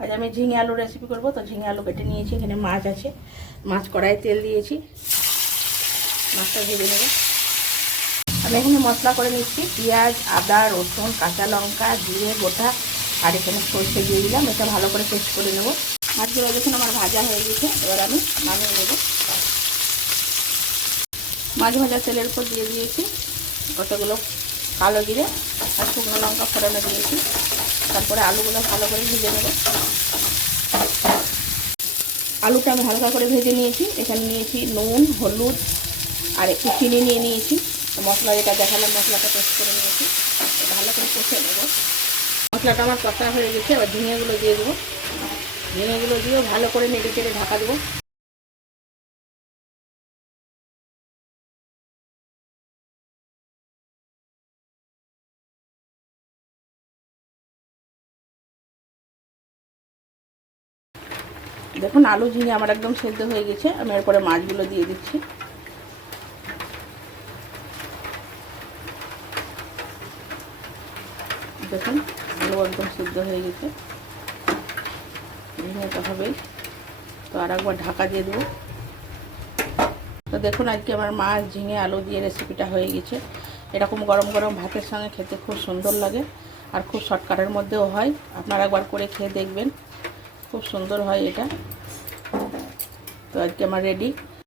আজ আমি ঝিঙে আলু রেসিপি করব। তো ঝিঙে আলু কেটে নিয়েছি, এখানে মাছ আছে, মাছ কড়াইয়ে তেল দিয়েছি, মাছটা ভেজে নেব। আমি এখানে মশলা করে নিচ্ছি, পেঁয়াজ, আদা, রসুন, কাঁচা লঙ্কা, জিরে গোটা আর এখানে সরষে দিয়ে দিলাম। এটা ভালো করে পেস্ট করে নেব। মাছগুলো দেখুন আমার ভাজা হয়ে গেছে, এবার আমি নামিয়ে নেব। মাছ ভাজা তেলের উপর দিয়ে দিয়েছি কতগুলো কালো জিরে আর শুকনো লঙ্কা ফোড়নে দিয়েছি। তারপরে আলুগুলো ভালো করে ভেজে নেব। আলুটা আমি হালকা করে ভেজে নিয়েছি। এখানে নিয়েছি নুন, হলুদ আর একটু চিনি নিয়ে নিয়েছি। মশলা যেটা দেখালাম মশলাটা পেস্ট করে নিয়েছি, ভালো করে কষে নেব। মশলাটা আমার কষা হয়ে গেছে, এবার ঝিঙেগুলো দিয়ে দেবো। ঝিঙেগুলো দিয়েও ভালো করে নেড়ে চেড়ে ঢাকা দেবো। দেখুন আলু ঝিঙে আমার একদম সেদ্ধ হয়ে গেছে। আমি এরপরে মাছগুলো দিয়ে দিচ্ছি। দেখুন আলু একদম সেদ্ধ হয়ে গেছে, ঝিঙেটা হবেই। তো আর একবার ঢাকা দিয়ে দেবো। তো দেখুন আজকে আমার মাছ ঝিঙে আলু দিয়ে রেসিপিটা হয়ে গেছে। এরকম গরম গরম ভাতের সঙ্গে খেতে খুব সুন্দর লাগে আর খুব শর্টকাটের মধ্যেও হয়। আপনারা একবার করে খেয়ে দেখবেন, খুব সুন্দর হয় এটা। তো আজকে আমার রেডি।